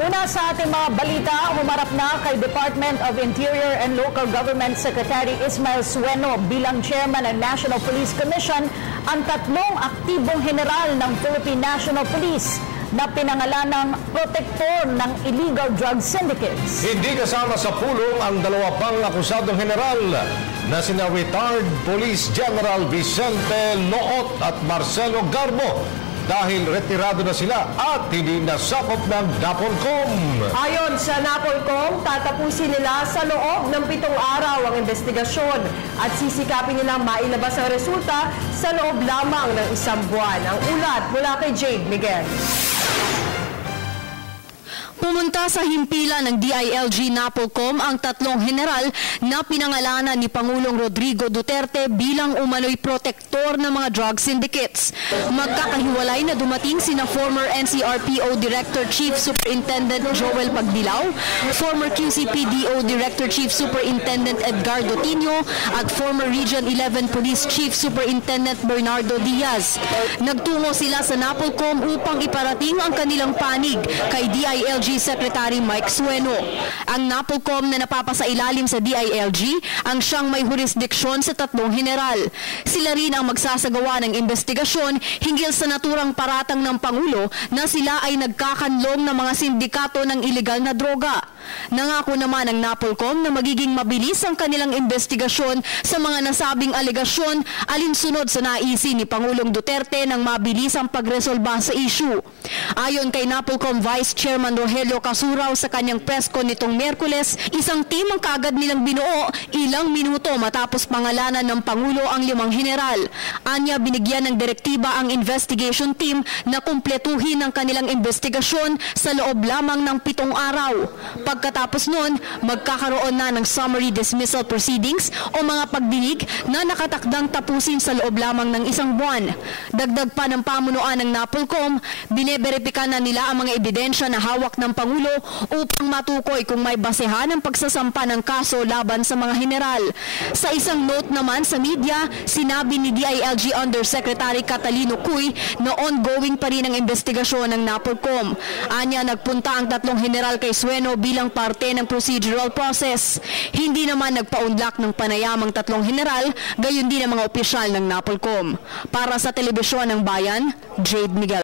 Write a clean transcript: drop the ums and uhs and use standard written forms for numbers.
Una sa ating mga balita, humarap na kay Department of Interior and Local Government Secretary Ismael Sueno bilang chairman ng National Police Commission ang tatlong aktibong general ng Philippine National Police na pinangalan ng protektor ng illegal drug syndicates. Hindi kasama sa pulong ang dalawa pang akusadong general na sina retired Police General Vicente Loot at Marcelo Garbo dahil retirado na sila at hindi nasakop ng NAPOLCOM. Ayon sa NAPOLCOM, tatapusin nila sa loob ng 7 araw ang investigasyon at sisikapin nilang mailabas ang resulta sa loob lamang ng 1 buwan. Ang ulat mula kay Jade Miguel. Pumunta sa himpilan ng DILG NAPOLCOM ang tatlong general na pinangalanan ni Pangulong Rodrigo Duterte bilang umano'y protektor ng mga drug syndicates. Magkakahiwalay na dumating sina former NCRPO Director Chief Superintendent Joel Pagdilaw, former QCPDO Director Chief Superintendent Edgardo Tino at former Region 11 Police Chief Superintendent Bernardo Diaz. Nagtungo sila sa NAPOLCOM upang iparating ang kanilang panig kay DILG Secretary Mike Sueno. Ang NAPOLCOM na napapasailalim sa DILG ang siyang may jurisdiksyon sa tatlong general. Sila rin ang magsasagawa ng investigasyon hinggil sa naturang paratang ng Pangulo na sila ay nagkakanlong ng mga sindikato ng ilegal na droga. Nangako naman ang NAPOLCOM na magiging mabilis ang kanilang investigasyon sa mga nasabing alegasyon alinsunod sa naisi ni Pangulong Duterte ng mabilis ang pagresolba sa issue. Ayon kay NAPOLCOM Vice Chairman Rogelio Casuraw sa kanyang press con nitong Miyerkules, isang team ang kaagad nilang binuo ilang minuto matapos pangalanan ng Pangulo ang 5 general. Anya, binigyan ng direktiba ang investigation team na kumpletuhin ang kanilang investigasyon sa loob lamang ng 7 araw. Pagkatapos nun, magkakaroon na ng summary dismissal proceedings o mga pagdinig na nakatakdang tapusin sa loob lamang ng 1 buwan. Dagdag pa ng pamunuan ng NAPOLCOM, bineberipika na nila ang mga ebidensya na hawak ng Pangulo upang matukoy kung may basehan ang pagsasampa ng kaso laban sa mga general. Sa isang note naman sa media, sinabi ni DILG Undersecretary Catalino Cuy na ongoing pa rin ang investigasyon ng NAPOLCOM. Anya, nagpunta ang tatlong general kay Sueno bilang parte ng procedural process. Hindi naman nagpaunlak ng panayam ang tatlong general, gayon din ang mga opisyal ng NAPOLCOM. Para sa Telebisyon ng Bayan, Jade Miguel.